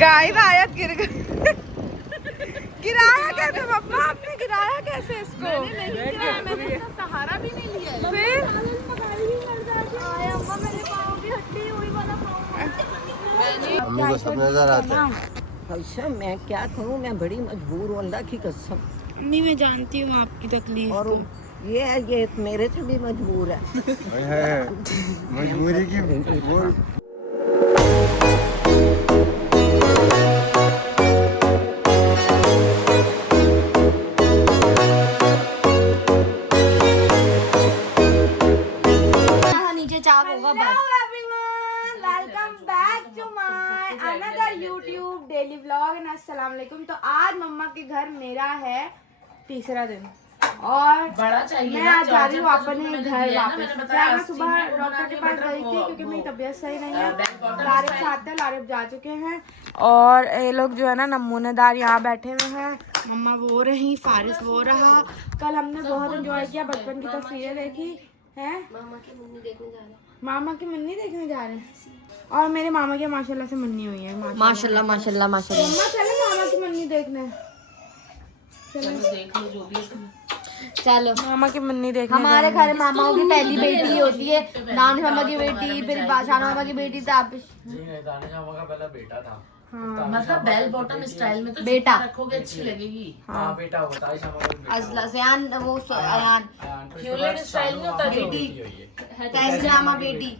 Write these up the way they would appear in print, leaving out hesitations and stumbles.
Guys आयत गिर गई। गिराया कैसे मम्मा, आपने गिराया कैसे इसको? मैंने सहारा भी नहीं लिया है। फिर मम्मी को सब नजर आता है। अच्छा मैं क्या करूँ, मैं बड़ी मजबूर हूँ अल्लाह की कसम। नहीं मैं जानती हूँ आपकी तकलीफ और ये मेरे से भी मजबूर है। मजबूरी की वो welcome back to my another YouTube daily vlog and अस्सलाम वालेकुम। तो आज मम्मा के घर मेरा है तीसरा दिन और बड़ा चाहिए मैं आज जा रही हूँ अपने घर वापस। मैं सुबह डॉक्टर के पास गई थी क्योंकि मेरी तबीयत सही नहीं है। लारिफ साथ है, लारिफ जा चुके हैं और ये लोग जो है ना नमूनेदार यहाँ बैठे हुए हैं। मम्मा वो रही, फारिस वो रहा। कल हमने बहुत एंजॉय किया, बचपन की तस्वीरें देखी हैं। मामा की मुन्नी देखने जा रहे हैं और मेरे मामा के माशाल्लाह से मुन्नी हुई है। माशाल्लाह माशाल्लाह माशाल्लाह। मम्मा चले मामा की मुन्नी देखने, चलो देख लो जो भी है। चलो मामा की मुन्नी देखने। हमारे घर मामाओं की पहली बेटी होती है, नानी मामा की बेटी, फिर बादशाह मामा की बेटी, ताबिश दानिश मामा का पहला बेटा था। हाँ मतलब बेल बॉटम स्टाइल में तो बेटा रखोगे अच्छी लगेगी। हाँ बेटा होता है अजला सयान वो अयान ह्यूलेट स्टाइल में होता है बेटी तैसियामा बेटी।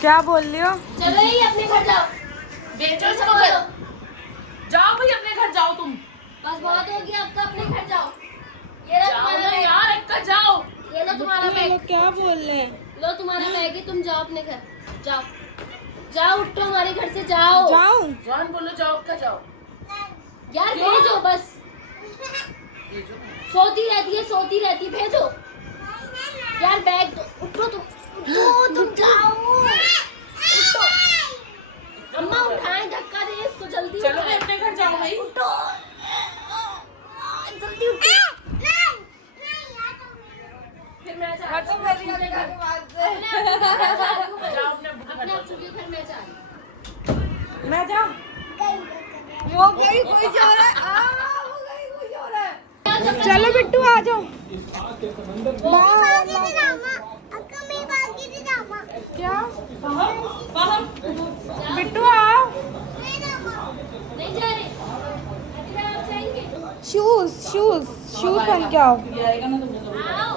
क्या बोल रही हो? चलो ये अपने घर जाओ, बेचो सब जाओ भाई अपने घर जाओ तुम। बस बहुत हो गया आपका, अपने घर जाओ। ये लो तुम्हारा यार, एक का जाओ। ये लो तुम्हारा बैग। क्या बोल रहे हैं? लो तुम्हारा बैग है, तुम जाओ अपने घर जाओ। जाओ उठो हमारे घर से जाओ। जाऊं? जान बोलो जाओ, का जाओ यार, भेजो बस। सोती रहती भेजो यार। बैग दो, उठो तुम, तुम जाओ। उठो अम्मा, उठाए धक्का दे इसको, जल्दी चलो अपने घर जाओ भाई। उठो जल्दी उठो। फिर मैं जा रही हूं अपने आप चुकी, फिर मैं जा रही हूं। मैं जाऊं? वो गई कोई जा रहा है। वो गई कोई जा रहा है। चलो बिट्टू आ जाओ। क्या बिट्टू आओ। नहीं जा रहे, आप जाएंगे? शूज पहन के आओ। आओ।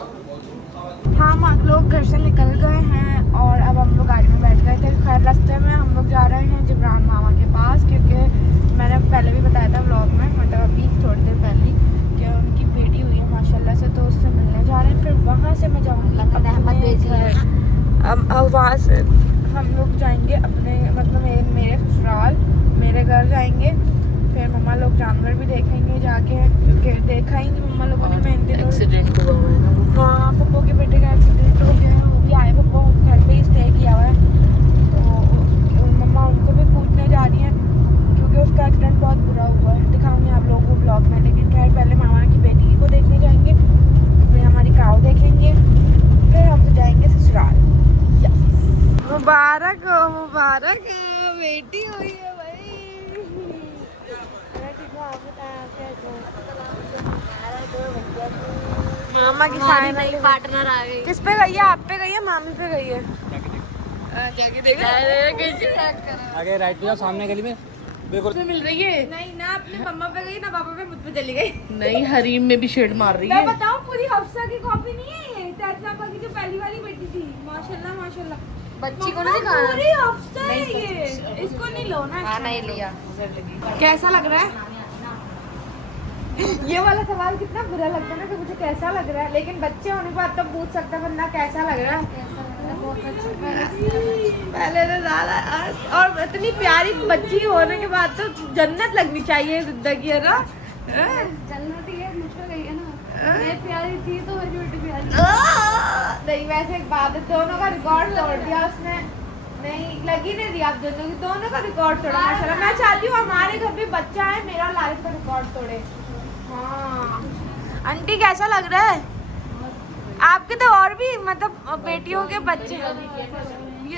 हम लोग घर से निकल गए हैं और अब हम लोग गाड़ी में बैठ गए थे। खैर रास्ते में हम लोग जा रहे हैं जिब्रान मामा के पास, क्योंकि मैंने पहले भी बताया था व्लॉग में, मतलब अभी थोड़ी देर पहले, कि उनकी बेटी हुई है माशाल्लाह से, तो उससे मिलने जा रहे हैं। फिर वहाँ से मैं जाऊँगी अपने घर। वहाँ से हम लोग जाएंगे अपने, मतलब मेरे ससुराल, मेरे घर जाएंगे। फिर मम्मा लोग जानवर भी देखेंगे जाके, क्योंकि देखा ही नहीं मम्मा लोगों ने मेहंदी। एक्सीडेंट हुआ है। हाँ पप्पो के बेटे का एक्सीडेंट हो गया है, वो भी आए, पप्पो घर पे ही स्टे किया हुआ है। तो मम्मा उनको भी पूछने जा रही हैं क्योंकि उसका एक्सीडेंट बहुत बुरा हुआ है। दिखाऊंगी आप लोगों को ब्लॉग में। लेकिन खैर पहले मामा की बेटी को देखने जाएंगे, फिर हमारी काव देखेंगे, फिर हम तो जाएंगे ससुराल। मुबारक हो बेटी हुई है भाई। मामा की फाइनल पार्टनर आ गई। किस पे गई है? आप पे गई है, मामी पे गई है? जाके देखो। आगे राइट पे जाओ, सामने गली में बिल्कुल मिल रही है। नहीं ना अपनी मम्मा पे गई ना पापा पे, मुझ पे चली गई। नहीं हरीम में भी शेड मार रही मैं है। बताऊं पूरी हफ्सा की कॉपी नहीं है ये, पापा की जो पहली वाली बेटी थी। माशाल्लाह माशाल्लाह बच्ची को मम्मा, नहीं दिखाना। पूरी हफ्सा है ये। इसको नहीं लो ना। हाँ नहीं लिया। कैसा लग रहा है? ये वाला सवाल कितना बुरा लगता है ना कि मुझे कैसा लग रहा है, लेकिन बच्चे होने के बाद तो पूछ सकता है बंदा कैसा लग रहा है। पहले तो ज्यादा, और इतनी प्यारी बच्ची होने के बाद तो जन्नत लगनी चाहिए जिंदगी, है ना? जन्नत ही है, मुझको गई है ना। मैं प्यारी थी तो मेरी बेटी प्यारी। नहीं वैसे एक बात है, दोनों का रिकॉर्ड तोड़ दिया उसने। नहीं लगी नहीं दिया आप दोनों का रिकॉर्ड तोड़ा माशाल्लाह। मैं चाहती हूँ हमारे घर भी बच्चा है, मेरा लारिफ का रिकॉर्ड तोड़े। हाँ आंटी कैसा लग रहा है? आपके तो और भी मतलब बेटियों के बच्चे। ये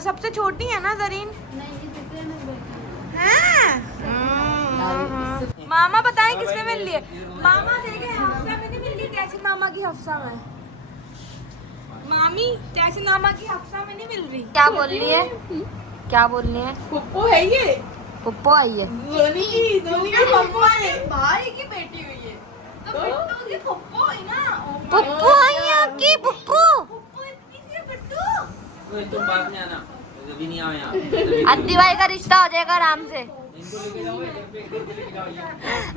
सबसे छोटी है ना जरीन? नहीं हैं? किसमें मिल रही है? मामा देखे हफ्सा में नहीं मिल रही, कैसी मामा की हफ्सा में? मामी कैसी मामा की हफ्सा में नहीं मिल रही? क्या बोल रही है? क्या बोल रही है? पुप्पो है ये, पुप्पो आई है। धोनी की पुप्पो है। भाई की बेटी हुई है तो बिट्टू की पप्पू है ना। पुप्पो आई है आपकी, पुप्पो। पप्पू इतनी सी है बिट्टू। तुम बाद में आना, अभी नहीं आओ यहाँ। अद्दी भाई का रिश्ता हो जाएगा आराम से।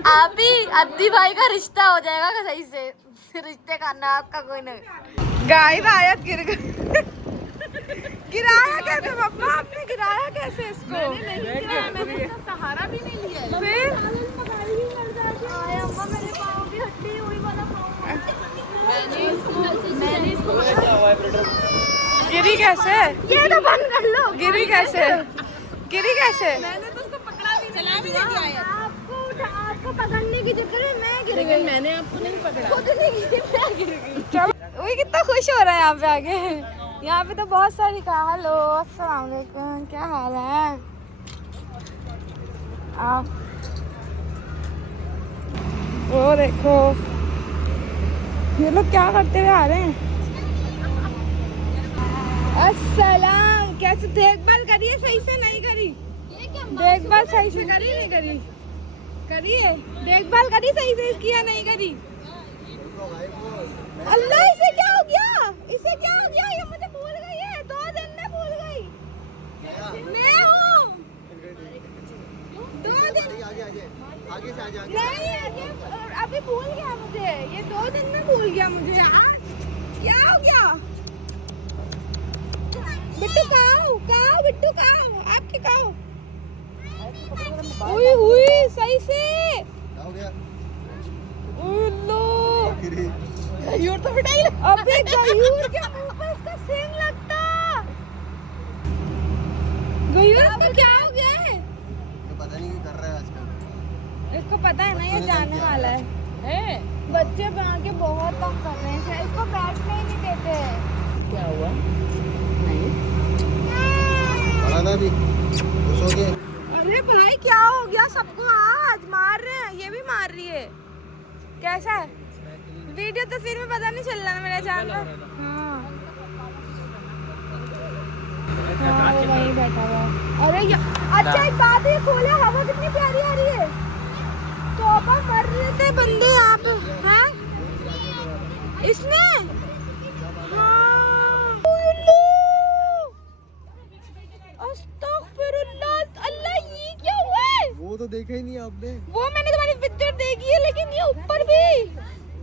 आप ही अद्दी भाई का रिश्ता हो जाएगा सही से। रिश्ते का ना आपका कोई नहीं। गाय आयत गिर गई। गिराया कैसे पापा आपने? गिराया कैसे इसको? मैंने सहारा भी नहीं लिया है। फिर आया अम्मा मेरे पाँव की हड्डी हुई वाला पाँव। मैंने इसको गिरी कैसे? ये तो बंद कर लो। गिरी कैसे? गिरी कैसे? मैंने तो उसको पकड़ा भी, चला भी नहीं दिया है। आपको पकड़ने की चक्कर में मैं गिर गई। मैंने आपको नहीं पकड़ा। खुद नहीं गिरी, मैं गिर गई। चलो वही कितना खुश हो रहा है यहाँ पे आके। यहाँ पे तो बहुत सारी कहा। हेलो अस्सलाम वालेकुम, क्या हाल है? आओ। वो देखो ये लोग क्या करते हुए आ रहे हैं। अस्सलाम, कैसे देखभाल करिए? सही से नहीं करी देखभाल, सही से करी नहीं करी? करिए देखभाल, करी सही से इसकी या नहीं करी? अल्लाह इसे क्या हो गया? इसे क्या हो गया? ये मुझे भूल गई है, 2 दिन में भूल गई। मैं हूँ 2 दिन आगे से आगे नहीं, अभी भूल गया मुझे। ये 2 दिन में भूल गया मुझे। आज क्या हो गया? बिट्टू काओ काओ, बिट्टू काओ, आपके काओ। हुई हुई सही से। क्या हो गया? उल्लू यूर तो पिटाई। अबे गयूर के मुंह पे इसका सींग लगता। गयूर इसको क्या हो गया है? ये पता नहीं क्या कर रहा है आजकल। इसको पता है ना ये जाने वाला है। बच्चे वहाँ के बहुत तंग कर रहे हैं, इसको बैठने ही नहीं देते। क्या हुआ? बड़ा ना भी खुश हो गए। अरे भाई क्या हो गया सबको? आज मार रहे हैं, ये भी मार रही है। कैसा है? वीडियो तस्वीर में पता नहीं चल रहा है मेरे जानवर। हाँ वो वहीं बैठा हुआ है। अरे अच्छा एक बात है, खोले हवा कितनी प्यारी आ रही है। तो अब मर रहे थे बंदे यहाँ पे हैं इसने। हाँ। अस्तगफिरुल्लाह, अल्लाह ये क्या हुआ है? वो तो देखा ही नहीं आपने। वो मैंने तुम्हारी पिक्चर देखी है, लेकिन ये ऊपर भी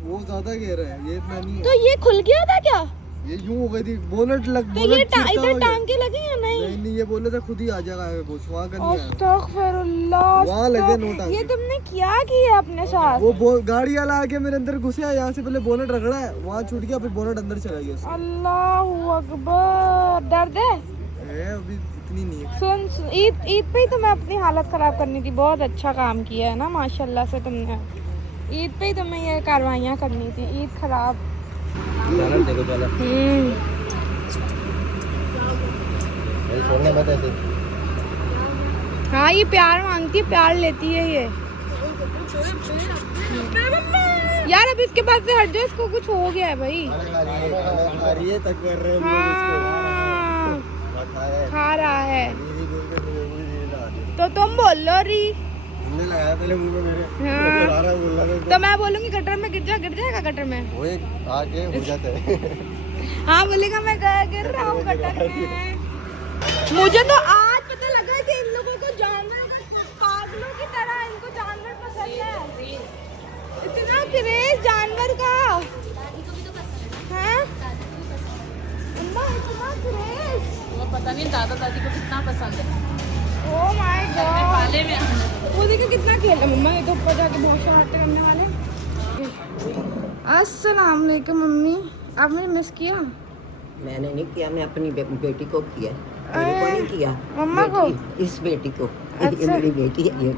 वो ज्यादा गहरा है, ये इतना नहीं तो है। ये खुल गया था क्या? ये यूं हो गई थी, बोनट लग तो ये बोनट चिपका इधर हो गया। टांगे लगे या नहीं? नहीं नहीं, ये बोले थे खुद ही आ जाएगा वो, वहाँ का नहीं आया। अस्तगफिरुल्लाह, वहाँ लगे नो टांगे। ये तुमने क्या किया अपने साथ? वो गाड़ी वाला आके मेरे अंदर घुसा, यहाँ से पहले बोनट रगड़ा है, वहाँ छूट गया, फिर बोनट अंदर चला गया। अल्लाहू अकबर, दर्द है? अभी इतनी नहीं है। सुन ईद पे ही तुम्हें अपनी हालत खराब करनी थी। बहुत अच्छा काम किया है ना माशाल्लाह से तुमने। ईद पे ही तुम्हें ये कार्रवाइयाँ करनी थी। ईद खराब। देखो चलो। छोड़ना मत ऐसे। हाँ ये प्यार मांगती है, प्यार लेती है ये। यार अब इसके पास से हट जाओ, इसको कुछ हो गया है भाई। खा रही है तक कर रहे हैं हाँ इसको। खा रहा है मेरी बोल के तुम्हें मुझे नहीं लगा दिया। तो तुम बोल लो री। तुमने लगाया पहले मुंह में मेरे। हाँ। तो रहा बोल रहा था। तो मैं बोलूंगी गटर में गिर जाएगा गटर में। वो एक आके हो जाता है। हाँ बोलेगा मैं गिर रहा हूँ गटर में। मुझे तो आज पता लगा कि इन लोगों को जानवर, पागलों की तरह इनको जानवर पसंद है। इतना क्रेज जानवर का है। अम्मा इतना क्रेज। वो पता नहीं दादा दादी को कितना पसंद है। ओह माय गॉड, पाले में वो देखो कितना खेल रहा मम्मा। ये तो ऊपर जाके बहुत शरारतें करने वाले। अस्सलाम वालेकुम मम्मी, आपने मिस किया? मैंने नहीं किया, मैं अपनी बेटी को किया, मेरे को नहीं किया। मम्मा को? इस बेटी को। ये अच्छा। मेरी बेटी है ये।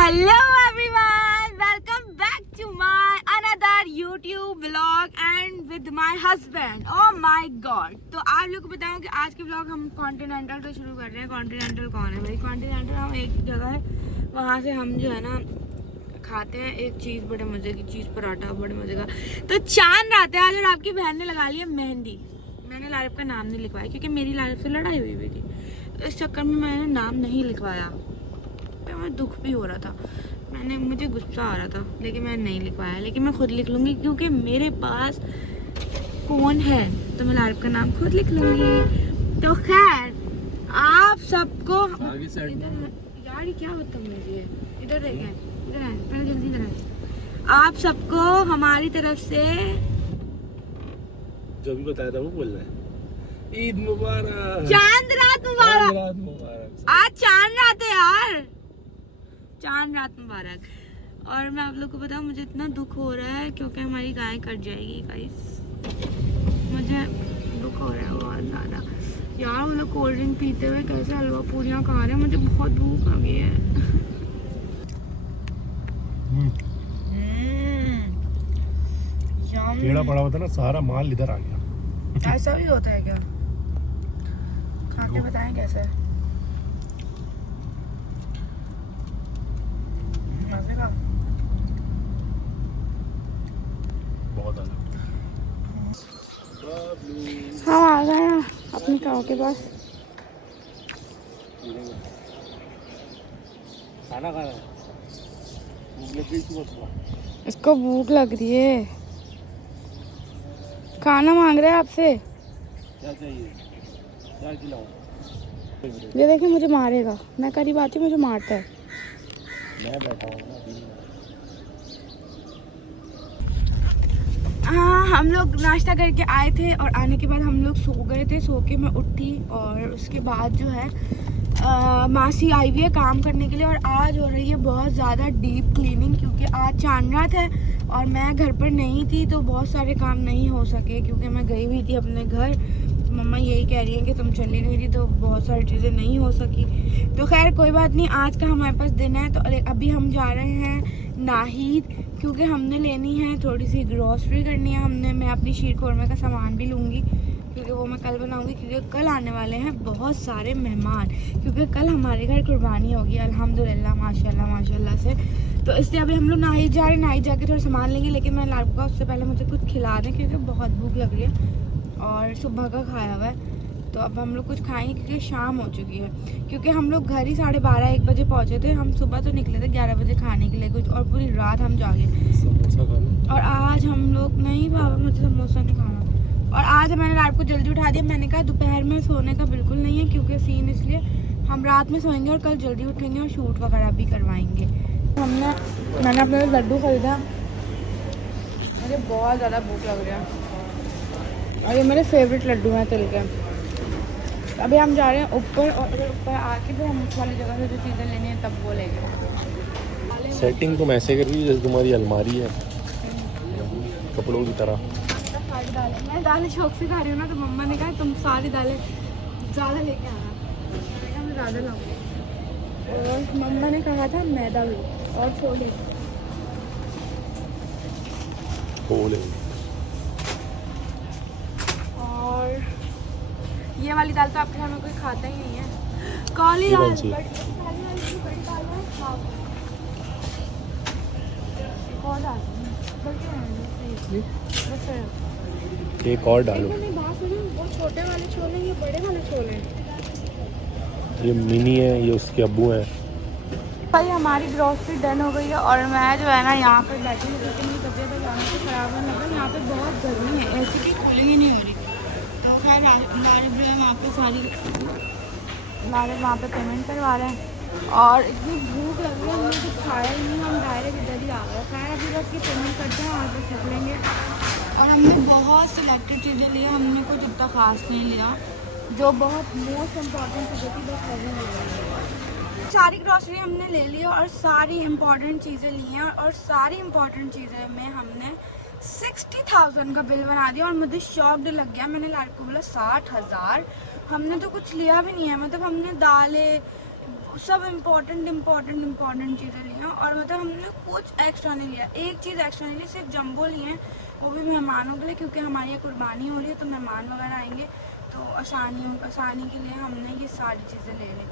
Hello everyone, welcome back to my another YouTube vlog and with my husband. Oh my God. तो आप लोग को बताऊं कि आज के vlog हम कॉन्टिनेंटल से शुरू कर रहे हैं. कॉन्टिनेंटल कौन है भाई? कॉन्टिनेंटल हम एक जगह है, वहाँ से हम जो है ना खाते हैं एक चीज़ बड़े मज़े की, चीज़ पराठा बड़े मज़े का. तो चांद रात है आज और आपकी बहन ने लगा लिया मेहंदी. मैंने लारिफ का नाम नहीं लिखवाया क्योंकि मेरी लारिफ से लड़ाई हुई थी. इस चक्कर में मैंने नाम नहीं लिखवाया. मुझे दुख भी हो रहा था, मुझे गुस्सा आ रहा था, लेकिन मैं नहीं लिखवाया. लेकिन मैं खुद लिख लूँगी क्योंकि मेरे पास फ़ोन है, तो मैं लारिफ का नाम खुद लिख लूँगी. तो खैर आप सबको यार ये क्या बदतमीजी है. इधर देखें, इधर है, पहले जल्दी इधर है. आप सबको हमारी तरफ से जो भी बताया था वो बोलना है. ईद मुबारक, चांद रात मुबारक. रात मुबारक. आज चांद रात है यार, चांद रात मुबारक. और मैं आप लोग को बताऊं मुझे इतना दुख हो रहा है क्योंकि हमारी गाय कट जाएगी गाइस. मुझे दुख हो रहा है बहुत ज़्यादा यार. वो लोग कोल्ड ड्रिंक पीते हुए कैसे हलवा पूरियाँ खा रहे हैं. मुझे बहुत भूख आ गई है. टेढ़ा पड़ा होता ना सारा माल इधर आ गया. ऐसा भी होता है क्या? खा के बताएं कैसे मजे का. बहुत अलग. हम आ गए हैं अपनी काऊ के पास. खाना खा रहा है. भूख लग गई सुबह. इसको भूख लग रही है, खाना मांग रहा है आपसे. क्या चाहिए, क्या खिलाऊं? ये देखिए मुझे मारेगा. मैं करीब आती हूँ मुझे मारता है. मैं बैठा हूँ ना. हाँ हम लोग नाश्ता करके आए थे और आने के बाद हम लोग सो गए थे. सो के मैं उठी और उसके बाद जो है मासी आई हुई है काम करने के लिए. और आज हो रही है बहुत ज़्यादा डीप क्लीनिंग क्योंकि आज चांद रात है और मैं घर पर नहीं थी, तो बहुत सारे काम नहीं हो सके क्योंकि मैं गई हुई थी अपने घर. मम्मा यही कह रही है कि तुम चली गई थी तो बहुत सारी चीज़ें नहीं हो सकी. तो खैर कोई बात नहीं, आज का हमारे पास दिन है. तो अभी हम जा रहे हैं नाहिद क्योंकि हमने लेनी है थोड़ी सी ग्रॉसरी करनी है. मैं अपनी शीर खोरमे का सामान भी लूँगी क्योंकि वो मैं कल बनाऊँगी क्योंकि कल आने वाले हैं बहुत सारे मेहमान. क्योंकि कल हमारे घर कुर्बानी होगी अल्हम्दुलिल्लाह माशाल्लाह माशाल्लाह से. तो इसलिए अभी हम लोग नाहिद जा रहे हैं. नाहिद जाके थोड़ा सामान लेंगे, लेकिन मैं लाडू उससे पहले मुझे कुछ खिला दें क्योंकि बहुत भूख लग रही है और सुबह का खाया हुआ है. तो अब हम लोग कुछ खाएंगे क्योंकि शाम हो चुकी है. क्योंकि हम लोग घर ही 12:30-1 बजे पहुँचे थे. हम सुबह तो निकले थे 11 बजे खाने के लिए कुछ, और पूरी रात हम जागे. समोसा खाना. और आज हम लोग नहीं बाबा मुझे समोसा नहीं खाना. और आज मैंने रात को जल्दी उठा दिया. मैंने कहा दोपहर में सोने का बिल्कुल नहीं है क्योंकि सीन इसलिए हम रात में सोएंगे और कल जल्दी उठेंगे और शूट वगैरह भी करवाएंगे. मैंने अपने लड्डू खरीदा. मुझे बहुत ज़्यादा भूख लग रही है और ये मेरे फेवरेट लड्डू हैं तिल के. अभी हम जा रहे हैं ऊपर और अगर ऊपर आके फिर हम उस वाली जगह से जो चीज़ें लेनी है तब वो लेंगे. सेटिंग तुम ऐसे कर रही है जैसे तुम्हारी अलमारी है कपड़ों की तरह. सारी दालें मैं दालें शौक से खा रही हूँ ना, तो मम्मा ने कहा तुम सारी दालें ज़्यादा लेके आना. मैंने कहा मैं ज़्यादा लाऊंगी. और मम्मा ने कहा था मैदा भी और छोले. और ये वाली दाल तो आपके घर में कोई खाता ही नहीं है. काली दाल बड़ी दाल है. कौन दाल एक और डालो. नहीं बात सुनो, वो छोटे वाले छोले ये बड़े वाले छोले. ये मिनी है, ये उसके अब्बू हैं. भाई हमारी ग्रॉसरी डन हो गई है और मैं जो है ना यहाँ पर बैठी हूँ क्योंकि मेरी तबीयत अचानक से ख़राब होने लगा. यहाँ पे बहुत गर्मी है, ऐसी की कूलिंग ही नहीं हो रही. तो खैर लारिफ जो है वहाँ पे लारिफ वहाँ पे पेमेंट करवा रहे हैं. और इतनी भूख लग रही है, हमने कुछ खाया ही नहीं. हम डायरेक्ट इधर ही आ गए. खैर अभी बस ये पेमेंट करते हैं वहाँ पर सीख लेंगे. और हमने बहुत सिलेक्टेड चीज़ें ली. हमने कुछ इतना ख़ास नहीं लिया. जो बहुत मोस्ट इम्पॉर्टेंट चीज़ें थी बस वही ले. सारी ग्रॉसरी हमने ले ली और सारी इम्पॉर्टेंट चीज़ें ली हैं. और सारी इम्पॉर्टेंट चीज़ें में हमने 60,000 का बिल बना दिया. और मुझे शॉक्ड लग गया. मैंने लाइफ को बोला 60,000. हमने तो कुछ लिया भी नहीं है. मतलब हमने दालें सब इम्पोर्टेंट चीज़ें ली हैं और मतलब हमने कुछ एक्स्ट्रा नहीं लिया, एक चीज़ एक्स्ट्रा नहीं ली, सिर्फ जंबो लिए हैं, वो भी मेहमानों के लिए, क्योंकि हमारी यहाँ कुर्बानी हो रही है तो मेहमान वगैरह आएंगे तो आसानी के लिए हमने ये सारी चीज़ें ले ली।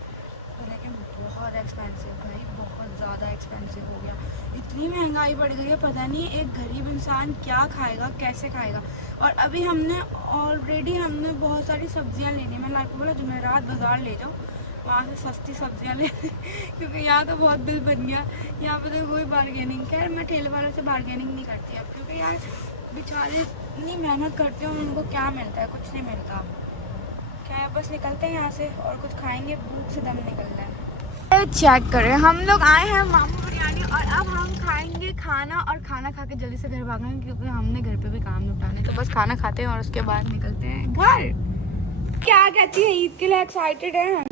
तो लेकिन बहुत एक्सपेंसिव भाई, बहुत ज़्यादा एक्सपेंसिव हो गया, इतनी महंगाई बढ़ गई है, पता नहीं एक गरीब इंसान क्या खाएगा, कैसे खाएगा। और अभी हमने ऑलरेडी बहुत सारी सब्जियां लेनी, मैंने आपको बोला जुमेरात बाज़ार ले जाओ, वहाँ से सस्ती सब्जियां ले क्योंकि यहाँ तो बहुत बिल बन गया, यहाँ पे तो कोई बार्गेनिंग, खैर मैं ठेले वालों से बार्गेनिंग नहीं करती अब, क्योंकि यार बेचारे इतनी मेहनत करते हैं, उनको क्या मिलता है, कुछ नहीं मिलता। क्या बस निकलते हैं यहाँ से और कुछ खाएंगे, भूख से दम निकल रहा है। चेक करें, हम लोग आए हैं मामू बिरयानी और अब हम खाएंगे खाना, और खाना खा के जल्दी से घर भागेंगे क्योंकि हमने घर पे भी काम निपटाने, तो बस खाना खाते हैं और उसके बाद निकलते हैं घर। क्या कहती है, ईद के लिए एक्साइटेड है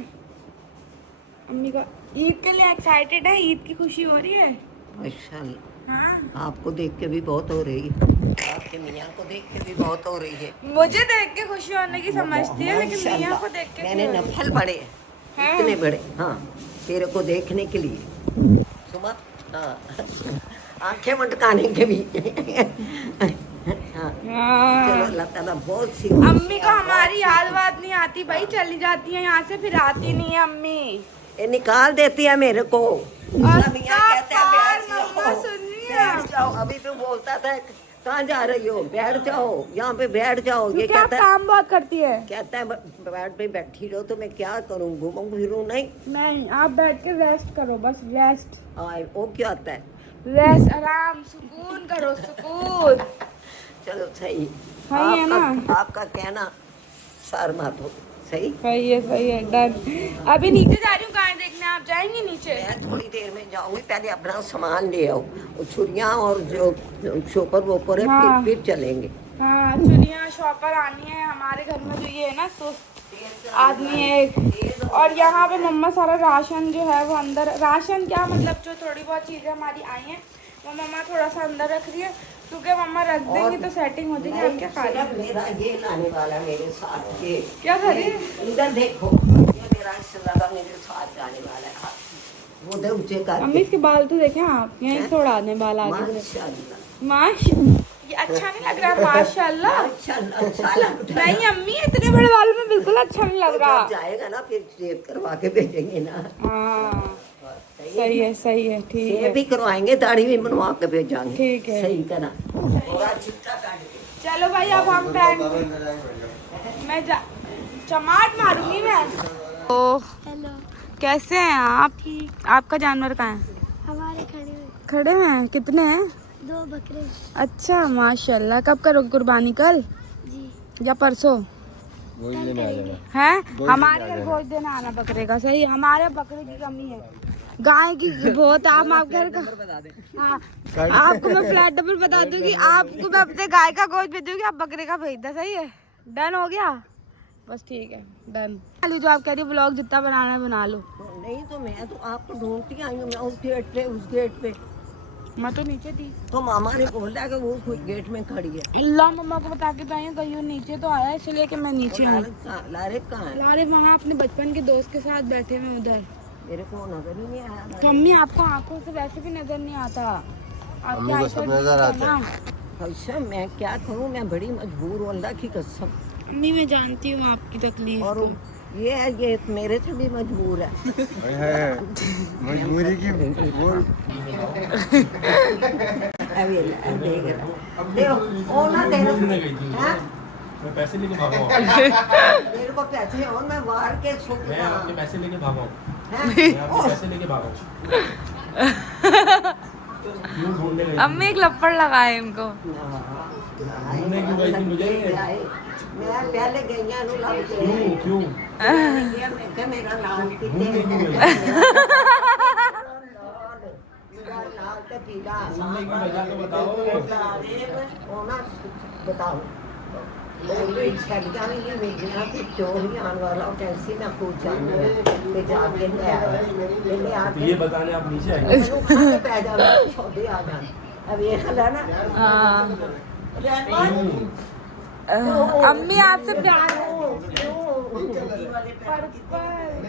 अम्मी का, ईद के लिए एक्साइटेड है, ईद की खुशी हो रही है माशाल्लाह। हाँ, आपको देख के भी बहुत हो रही है, आपके मियाँ को देख के भी बहुत हो रही है। मुझे देख के खुशी होने की समझती है, लेकिन मियाँ को देख के मैंने क्यों? नफल बड़े हाँ। इतने बड़े, हाँ तेरे को देखने के लिए सुमा, हाँ आंखें मटकाने के भी हाँ। चलो अल्लाह ताला बहुत सी। अम्मी को हमारी याद बात नहीं आती भाई, चली जाती है यहाँ से, फिर आती नहीं है अम्मी, ये निकाल देती है मेरे को। अस्तागफिरुल्लाह, मियाँ कहते हैं बैठ जाओ, मम्मा सुन रही है? बैठ जाओ, अभी तो बोलता था कहाँ जा रही हो, बैठ जाओ यहाँ पे बैठ जाओ, ये क्या कहता है, काम बहुत करती है? कहता है बैठ पे बैठी रहो, तो मैं क्या करूँ, घूमूं फिरूं नहीं। नहीं, आप बैठ के रेस्ट करो, बस रेस्ट, वो क्या आता है, रेस्ट, आराम, सुकून करो, सुकून। चलो सही, सही है ना? आपका कहना सार मत हो, सही सही है, डन। अभी नीचे जा रही हूँ गाय देखने, आप जाएंगे नीचे? मैं थोड़ी देर में जाऊंगी, पहले अपना सामान ले आओ, वो छुरियाँ और जो शॉपर वोपर है, हाँ। फिर चलेंगे। हाँ, चुनिया शॉपर आनी है हमारे घर में, जो ये है ना सुस्त आदमी है एक, और यहाँ पे मम्मा सारा राशन जो है वो अंदर, राशन क्या मतलब जो थोड़ी बहुत चीज़ें हमारी आई हैं वो मम्मा थोड़ा सा अंदर रख रही है, क्योंकि मम्मा रख देंगी तो सेटिंग हो जाएगी। आप क्या खा रहे हैं? मेरा ये लाने वाला मेरे साथ, ये क्या खा रही है? इधर देखो, ये मेरा रिश्तेदार मेरे साथ जाने वाला है, वो दे ऊंचे कर अम्मी इसके बाल तो देखें आप, यहीं से उड़ा दें बाल आगे। माशाल्लाह, ये अच्छा नहीं लग रहा, माशाल्लाह। माशाल्लाह, अच्छा लग रहा है। नहीं अम्मी, इतने बड़े बालों में बिल्कुल अच्छा नहीं लग रहा। जब जाएगा ना फिर शेव करवा के भेजेंगे ना। हाँ, सही है, ठीक है, शेव भी करवाएंगे, दाढ़ी भी बनवा के भेजाएंगे, ठीक है। सही करा, थोड़ा चिट्टा काट के। चलो भाई अब हम बैंड, मैं चमाट मारूंगी मैं। ओ हेलो, कैसे हैं आप? आपका जानवर कहाँ है? हमारे खड़े हैं, कितने हैं? 2 बकरे अच्छा माशाल्लाह, कब करोगे कुर्बानी, कल जी। या परसों? हैं हमारे घर गोश्त देना आना बकरे का, सही, हमारे बकरे की कमी है, गाय की बहुत। आप घर का, हाँ आपको मैं फ्लैट नंबर बता दूंगी, आपको मैं अपने गाय का गोश्त भेजूंगी, आप बकरे का भेज दो, सही है, डन हो गया, बस ठीक है, डन। जो आप कह रही हो ब्लॉग जितना बनाना है बना लो। नहीं तो मैं तो आपको ढूंढती आई हूँ, मैं उस गेट पे मैं तो नीचे थी, तो मामा ने बोला कि वो खुद गेट में खड़ी है। अल्लाह मम्मा को बता के तो आई हूँ, कहीं नीचे तो आया इसलिए कि मैं नीचे हूँ। लारिफ कहाँ है? लारे वहाँ अपने बचपन के दोस्त के साथ बैठे हुए उधर। मेरे को नजर ही नहीं आया। तो अम्मी आपको आंखों से वैसे भी नजर नहीं आता, आपकी आंखें नजर आता है। अच्छा मैं क्या करूँ, मैं बड़ी मजबूर हूँ, अल्लाह की कसम। अम्मी मैं जानती हूँ आपकी तकलीफ और को। ये मेरे से भी मजबूर है। मजबूरी की अभी देख रहा देखो और ना तेरे हैं? मैं पैसे लेके भागा हूँ। मेरे को पैसे और मैं मार के मैं आपके पैसे लेके भागा हूँ। हैं? मैं आपके पैसे लेके भागा हूँ। क्यों ढूंढने गई? अम्मी एक लपड़ लगाए इनको। ढूंढने क्यों गई थी मुझे? मैं पहले गईया नु लग क्यों क्यों? मैं मेरा नाम कितने लाल ते पीला ढूंढने की वजह तो बताओ। बताओ छड़ियाँ भी नहीं मिलना, फिर चोर ही आने वाला कैसी मैं पूछ जाऊँ जाके ले आया तो ये बताने आप नीचे आएंगे। पै जाओ छोटे आ जाए। अब ये खला ना अम्मी आपसे प्यार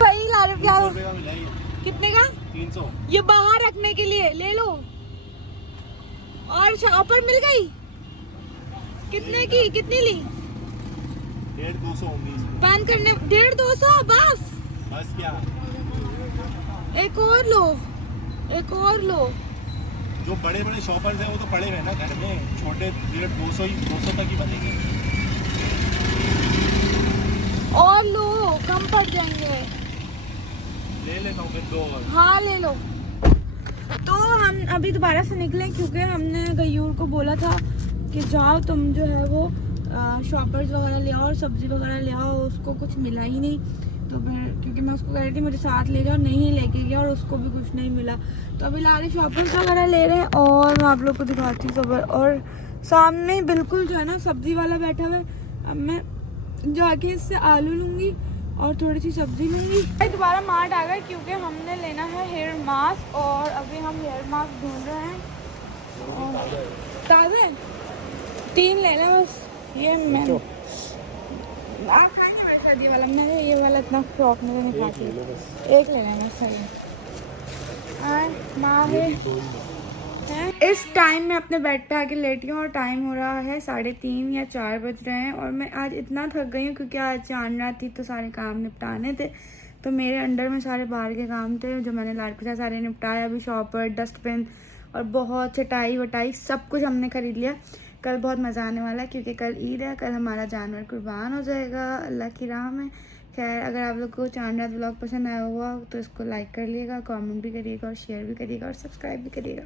वही लारे रुपया कितने का? 300। ये बाहर रखने के लिए ले लो। और शॉपर मिल गई? कितने की? कितनी ली? 150-200 होंगी इसमें। बंद करने 150-200 बस? बस क्या, एक और लो, एक और लो। जो बड़े बड़े शॉपर्स हैं वो तो पड़े हुए ना घर में, छोटे 150-200 तक ही बनेंगे। और लो, कम पड़ जाएंगे। ले लेता हूँ फिर 2 और। हाँ ले लो। तो हम अभी दोबारा से निकले क्योंकि हमने गयूर को बोला था कि जाओ तुम जो है वो शॉपर्स वगैरह ले आओ और सब्ज़ी वगैरह ले आओ। उसको कुछ मिला ही नहीं, तो फिर क्योंकि मैं उसको कह रही थी मुझे साथ ले जाओ, नहीं लेके गया और उसको भी कुछ नहीं मिला। तो अभी ला रहे शॉपर्स वगैरह ले रहे हैं और मैं आप लोग को दिखाती हूँ खबर। और सामने बिल्कुल जो है ना सब्ज़ी वाला बैठा हुआ है। अब मैं जाके इससे आलू लूँगी और थोड़ी सी सब्ज़ी लूँगी। दोबारा मार्ट आ गए क्योंकि हमने लेना है हेयर मास्क और अभी हम हेयर मास्क ढूंढ रहे हैं। ताज़े 3 लेना बस। ये मैं आप खाएंगे वैसा दी वाला, मैंने ये वाला इतना फ्रॉक में नहीं खाती, एक ले लेना सही। माँ है इस टाइम में अपने बेड पे आके लेटी हूँ और टाइम हो रहा है 3:30 या 4 बज रहे हैं। और मैं आज इतना थक गई हूँ क्योंकि आज चांद रात थी तो सारे काम निपटाने थे। तो मेरे अंडर में सारे बाहर के काम थे जो मैंने लाड के साथ सारे निपटाए। अभी शॉपर, डस्टबिन और बहुत चटाई वटाई सब कुछ हमने खरीद लिया। कल बहुत मज़ा आने वाला है क्योंकि कल ईद है। कल हमारा जानवर कुर्बान हो जाएगा अल्लाह की राह में। खैर अगर आप लोग को चांद रात व्लॉग पसंद आया हुआ तो इसको लाइक कर लिएगा, कमेंट भी करिएगा और शेयर भी करिएगा और सब्सक्राइब भी करिएगा।